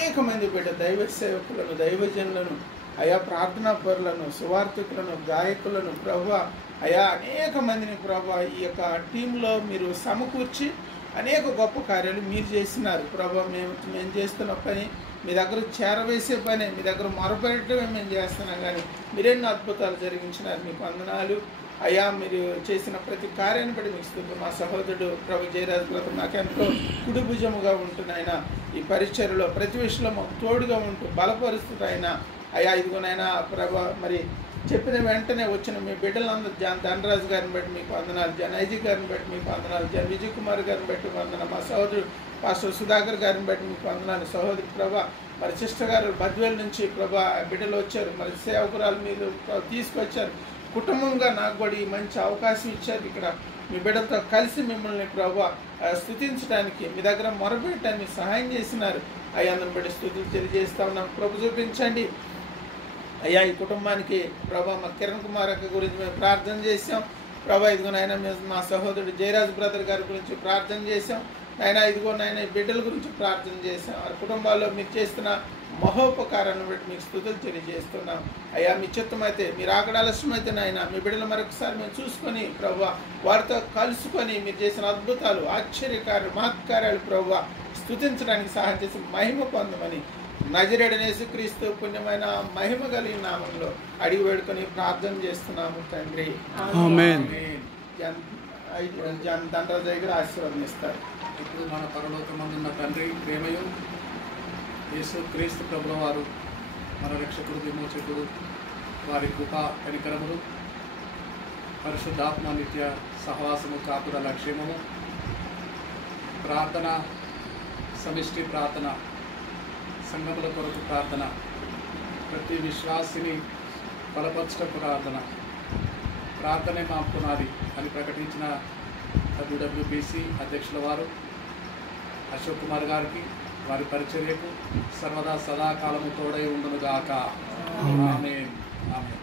అనేక మంది బిడ్డ దైవ సేవకులను, దైవజనులను, అయా ప్రార్థనా పరులను, సువార్థికులను, గాయకులను ప్రభువా, అయా అనేక మందిని ప్రభువా ఈ యొక్క టీంలో మీరు సమకూర్చి అనేక గొప్ప కార్యాలు మీరు చేసినారు ప్రభువా. మేము చేస్తున్న పని మీ దగ్గర చేరవేసే పని, మీ దగ్గర మొరపెట్టడమే మేము చేస్తున్నాం, కానీ మీరెన్నో అద్భుతాలు జరిగించినారు. మీకు వందనాలు అయ్యా. మీరు చేసిన ప్రతి కార్యాన్ని బట్టి మీకు స్తుతులు. మా సహోదరుడు ప్రభు జయరాజ్ బ్రదర్ నాకెంతో కుడి భుజముగా ఉంటున్న ఆయన ఈ పరిచర్యలో ప్రతి విషయంలో మాకు తోడుగా ఉంటూ బలపరుస్తుంది ఆయన. అయ్యా ఇదిగోనైనా ప్రభా మరి చెప్పిన వెంటనే వచ్చిన మీ బిడ్డలందరూ ధనరాజు గారిని బట్టి మీకు వందనాలు, ఐజీ గారిని బట్టి మీకు వందనాలు, విజయ్ కుమార్ గారిని బట్టి వందనాలు, మా సహోదరుడు పాస్టర్ సుధాకర్ గారిని బట్టి మీకు వందనాలు. సహోదరి ప్రభా మరి సిస్టర్ గారు బద్వేల్ నుంచి ప్రభా బిడ్డలు వచ్చారు, మరి సేవకురాలు మీరు తీసుకొచ్చారు. కుటుంబంగా నాకు కూడా ఈ మంచి అవకాశం ఇచ్చారు. ఇక్కడ మీ బిడ్డలతో కలిసి మిమ్మల్ని ప్రభా స్తుతించడానికి, మీ దగ్గర మొరపెట్టడానికి సహాయం చేసినారు. అయ్యా అందరిని బట్టి స్తుతులు తెలియజేస్తా ఉన్నాం. ప్రభు చూపించండి అయ్యా. ఈ కుటుంబానికి ప్రభా మా కిరణ్ కుమార్ అక్క గురించి మేము ప్రార్థన చేసాం ప్రభా. ఇదిగో నాయన మేము మా సహోదరుడు జయరాజ్ బ్రదర్ గారి గురించి ప్రార్థన చేసాం నాయన. ఇదిగో నాయన బిడ్డల గురించి ప్రార్థన చేసాం. ఆ కుటుంబాల్లో మీరు చేస్తున్న మహోపకారాన్ని బట్టి మీకు స్తుతులు తెలియజేస్తున్నాం. అయ్యా మీ చిత్తమైతే, మీరు ఆకడ ఆలస్యమైతే నాయన మీ బిడ్డలు మరొకసారి మేము చూసుకొని ప్రభువా వారితో కలుసుకొని మీరు చేసిన అద్భుతాలు, ఆశ్చర్యకార్యాలు, మహత్కార్యాలు ప్రభువా స్తుతించడానికి సహాయం చేసి మహిమ పొందమని నజరేయుడైన యేసుక్రీస్తు పుణ్యమైన మహిమ కలిగిన నామంలో అడిగి వేడుకొని ప్రార్థన చేస్తున్నాము తండ్రి. ఆమేన్. ధనరాజు దగ్గర ఆశీర్వదిస్తారు. ఇప్పుడు మన పరలోకమందున్న తండ్రి ప్రేమయు, యేసుక్రీస్తు ప్రభుల వారు మన రక్షకుడు, విమోచకుడు, వారి కృపా కనికరములు, పరిశుద్ధాత్మ నిత్య సహవాసము, కాపుదల, క్షేమము, ప్రార్థన, సమిష్టి ప్రార్థన, సంఘముల కొరకు ప్రార్థన, ప్రతి విశ్వాసిని బలపరచట ప్రార్థనే మా పునాది అని ప్రకటించిన WWBC అధ్యక్షుల వారు అశోక్ కుమార్ గారికి, వారి పరిచర్యకు సర్వదా సదాకాలము తోడై ఉండునుగాక. ఆమేన్. ఆమేన్.